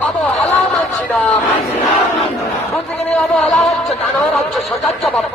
অবহেলা মানছি না বলতে গেলে অবহেলা হচ্ছে কেন রাজ্য সরকার জবাব